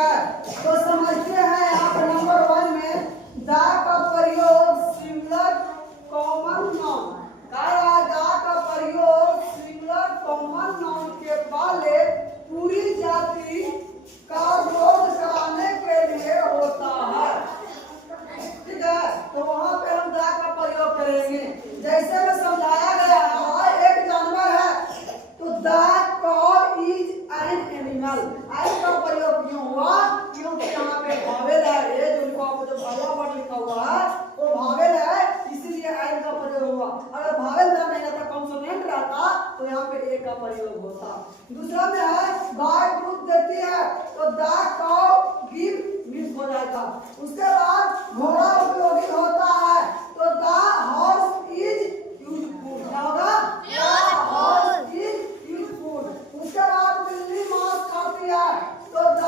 है, तो समझते हैं यहाँ पर नंबर 1 में द का प्रयोग सिमिलर कॉमन नाउन का प्रयोग सिमिलर कॉमन नाउन के वाले पूरी जाति का बोध कराने के लिए होता है। ठीक है, तो वहां पे हम द का प्रयोग करेंगे। जैसे में समझाया गया है, एक जानवर है तो the cow is an animal. I का प्रयोग क्यों हुआ? क्योंकि यहाँ पे भावेल है, ये जो लिखा हुआ, जो पहला वर्ड लिखा हुआ है वो भावेल है, इसीलिए आई का प्रयोग हुआ। अगर भावेल ना नहीं रहता, कॉन्सोनेंट रहता, तो यहाँ पे ए का प्रयोग होता। दूसरा में है गाय दूध देती है, तो द काउ गिव मिल्क हो जाएगा। उसके बाद घोड़ा उपयोगी होता है, तो द हॉर्स इज यूजफुल। क्या होगा? The horse is useful. उसके बाद बिल्ली मांस खाती है, तो द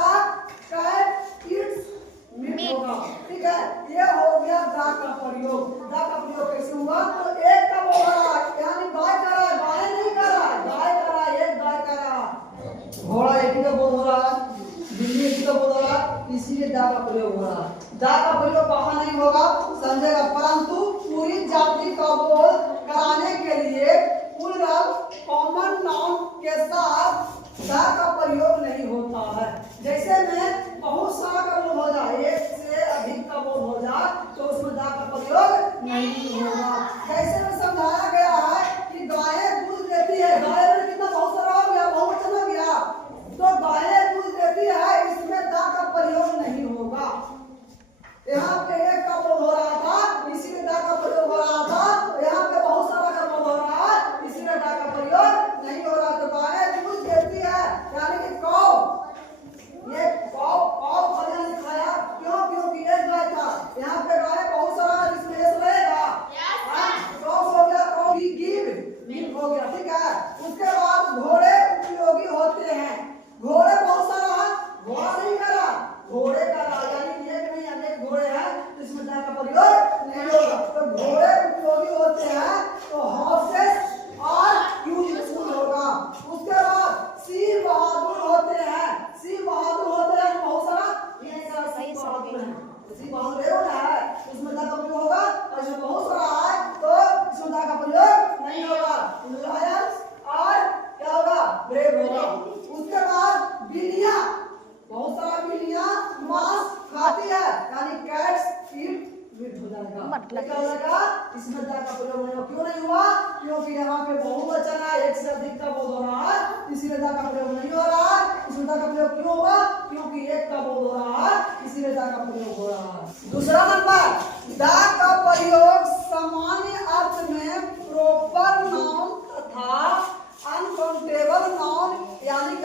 कैट ईट्स मीट होगा। ठीक है, ये हो गया द का प्रयोग। द का प्रयोग कैसे हुआ? तो एक का बोल रहा है, यानी गाय कर रहा है, गाय नहीं कर रहा है, गाय कर रहा है, एक गाय कर रहा है। घोड़ा एक का बोल हो रहा है, बिल्ली एक का बोल हो रहा है, इसीलिए द का प्रयोग हो रहा है। द का प्रयोग कहाँ नहीं होगा समझेगा, परंतु पूरी जाति का बोध कराने के लिए प्लूरल कॉमन नाउन के साथ द का प्रयोग नहीं होता है। जैसे में बहुत सारा का बोध हो जाए, एक से अधिक का बोध हो जाए, तो उसमें द का प्रयोग नहीं होगा। जैसे में समझाया गया है कि गाय दूध देती है, गाय में कितना बहुत सारा हो गया, बहुवचन हो गया, तो गाय दूध देती है, इसमें द का प्रयोग नहीं होगा। यहाँ पे एक का बोध हो रहा था, इसीलिए द का प्रयोग हो रहा था, तो यहाँ पे बहुत सारा का बोध हो रहा है, इसीलिए द का प्रयोग नहीं हो रहा। तो गाय दूध देती है, यानी कि कौ, ये कौ फलियां लिखाया क्यों? क्योंकि एक गाय था, यहाँ पे गाय बहुत सारा, इसमें एस रहेगा, कौ हो गया, कौ गिव मिल्क हो गया। ठीक है, उसके बाद घोड़े उपयोगी होते हैं, घोड़े बहुत सारा है, घोड़ा नहीं करा, घोड़े का यानी एक नहीं अनेक घोड़े हैं, तो इसमें द का प्रयोग नहीं होगा। तो घोड़े उपयोगी होते हैं, तो हॉर्सेस और यूजफुल होगा। उसके बाद सिंह बहादुर होते हैं, सिंह बहादुर होते हैं बहुत सारा, ये सारा सिंह बहादुर है, सिंह बहादुर है ना है, उसमें द का प्रयोग होगा। और इसमें बहुत सारा है, तो इसमें द का प्रयोग नहीं होगा। लायंस और क्या होगा? ब्रेव होगा। उसके बाद बिल्लियां, बहुत सारा बिल्लियां मांस खाती है, यानी कैट्स ईट मीट हो जाएगा। क्या हो जाएगा? इसमें द का प्रयोग नहीं होगा। क्यों नहीं हुआ? क्योंकि यहाँ पे बहुवचन है, एक से अधिक का बोध हो रहा है, इसीलिए द का प्रयोग नहीं हो रहा है। इसमें द का प्रयोग क्यों होगा? क्योंकि एक का बोध हो रहा है, इसीलिए द का प्रयोग हो रहा है। दूसरा नंबर, द का प्रयोग सामान्य अर्थ में प्रॉपर नाउन तथा अनकाउंटेबल नाउन यानी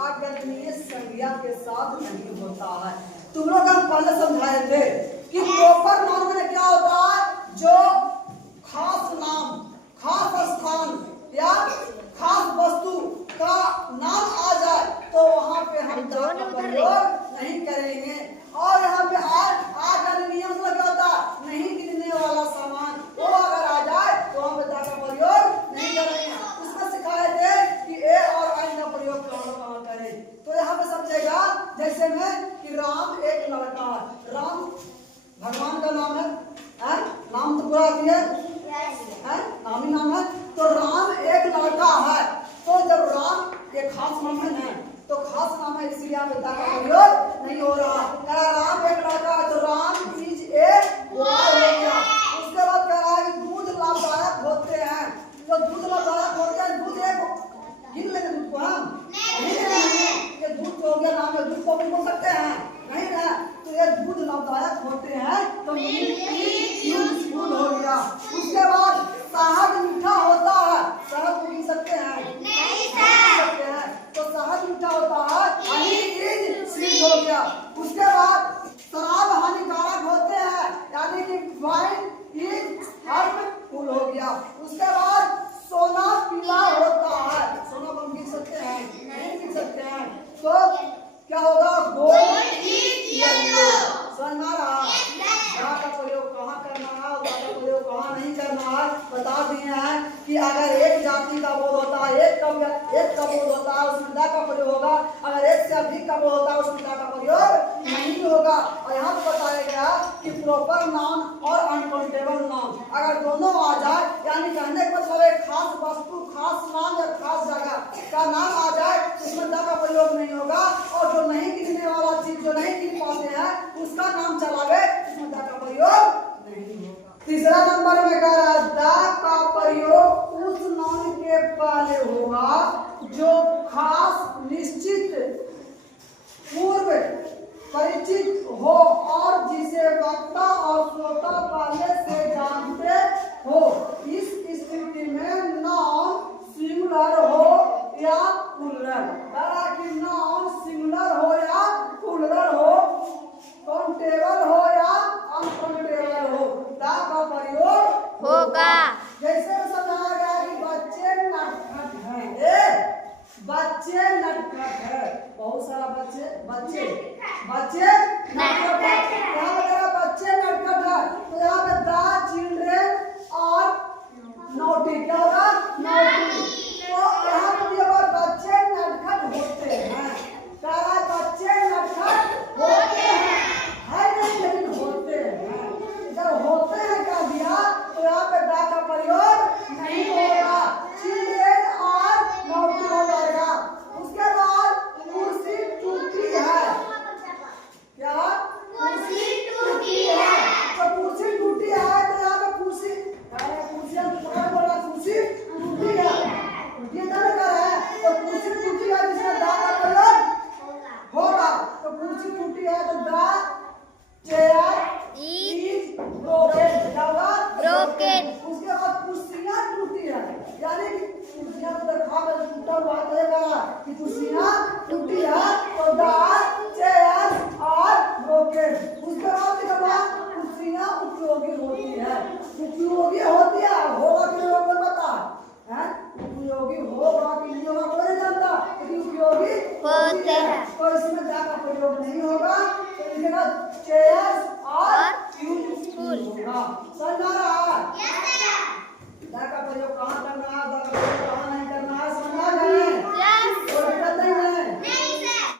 आगमनीय संज्ञा के साथ नहीं होता है। तुम लोग हम पहले समझाए थे कि प्रॉपर नाउन में क्या होता है? जो खास नाम, खास स्थान या खास वस्तु का नाम आ जाए, तो वहां पे हम द का प्रयोग नहीं करेंगे। और यहाँ पे आगमनीय मतलब क्या होता है? नहीं गिनने वाला सामान, वो अगर आ जाए तो हम द का प्रयोग नहीं करेंगे। उसमें सिखाए थे कि ए और आई का प्रयोग कहाँ करें। तो यहाँ पे समझेगा, जैसे में कि राम एक लड़का है, राम भगवान का नाम है, नाम तो पूरा दिया है, नाम ही नाम है, तो राम एक लड़का है। तो जब राम एक खास नाम है ना, तो खास नाम है, इसीलिए यहाँ पे द का प्रयोग नहीं हो रहा। राम एक लड़का है, तो राम इज ए बॉय हो गया। उसके बाद कह रहा है कि दूध लाभदायक होते हैं, तो दूध लाभदायक होते हैं, दूध एक गिन लेंगे दूध को हम नहीं, ये दूध हो गया, नाम है, दूध को भी बोल सकते हैं नहीं ना, तो ये दूध लाभदायक होते हैं, तो यूजफुल हो गया। उसके बाद शहद मीठा होता है, शहद को पी सकते हैं नहीं सकते हैं, तो शहद मीठा होता है, हनी इज स्वीट हो गया। उसके बाद शराब हानिकारक होते हैं, यानी कि वाइन इज हार्मफुल हो गया। उसके बाद सोना पीला होता है, सोना हम पी सकते हैं नहीं पी सकते हैं, तो क्या होगा? Gold is yellow. समझ में आ रहा? द का प्रयोग कहाँ करना है और द का प्रयोग कहाँ नहीं करना है बता दिए हैं कि अगर हो गया, एक का बोध होता है उसमें दा का प्रयोग होगा। अगर एक से अधिक का बोध होता है उसमें दा का प्रयोग नहीं होगा। और यहाँ पर बताया गया कि प्रॉपर नाउन और अनकाउंटेबल नाउन अगर दोनों आ जाए, यानी कहने का मतलब एक खास वस्तु, खास नाम या खास जगह का नाम आ जाए तो उसमें दा का प्रयोग नहीं होगा। और जो नहीं गिनने वाला चीज, जो नहीं गिन पाते हैं उसका नाम चलावे, उसमें दा का प्रयोग नहीं होगा। तीसरा नंबर में कह रहा है दा का प्रयोग उस नाउन के पहले होगा जो खास, निश्चित, पूर्व परिचित हो और जिसे वक्ता और श्रोता पहले से जानते हो। इस स्थिति में नाउन सिंगुलर हो या प्लूरल, कि नाउन सिंगुलर हो या प्लूरल हो, काउंटेबल हो या अनकाउंटेबल हो, दा का प्रयोग होगा। जैसे समझाया गया कि बच्चे नटखट हैं, बच्चे नटखट है, बहुत सारा बच्चे बच्चे बच्चे नटखट है। यहाँ पे बच्चे नटखट है तो यहाँ पे द चिल्ड्रेन और नोटी क्या होगा, नोटी। तो यहाँ पे ये बात बच्चे नटखट होते हैं, सारा बच्चे नटखट होते हैं, है नहीं लेकिन होते हैं। जब होते हैं क्या दिया तो यहाँ पे द का प्रयोग नहीं होगा, चिल्ड्रेन और नोटी हो जाएगा। उसके बाद कुर्सी टूटी है, क्या कुर्सी टूटी है, तो कुर्सी टूटी है तो यहाँ पे कुर्सी, कुर्सियां बोला कुर्सी टूटी है, ये नहीं कर रहा है तो कुर्सी टूटी है जिसमें दा का प्रयोग होगा। तो कुर्सी टूटी है तो दा चेयर इज ब्रोकन, क्या होगा ब्रोकन। उसके बाद कुर्सियां टूटी है, यानी कि कुर्सियां तो देखा मैं टूटा हुआ है कि कुर्सियां टूटी है तो दा चेयर और ब्रोकन। उसके बाद कुर्सियां उपयोगी होती है, उपयोगी होती है, होगा कि नहीं होगा पता है, उपयोगी होगा कि नहीं होगा कोई नहीं जानता, लेकिन उपयोगी होती है। तो इसमें दा का प्रयोग नहीं होगा, तो लिखेगा चेयर्स और यूजफुल होगा। समझ आ रहा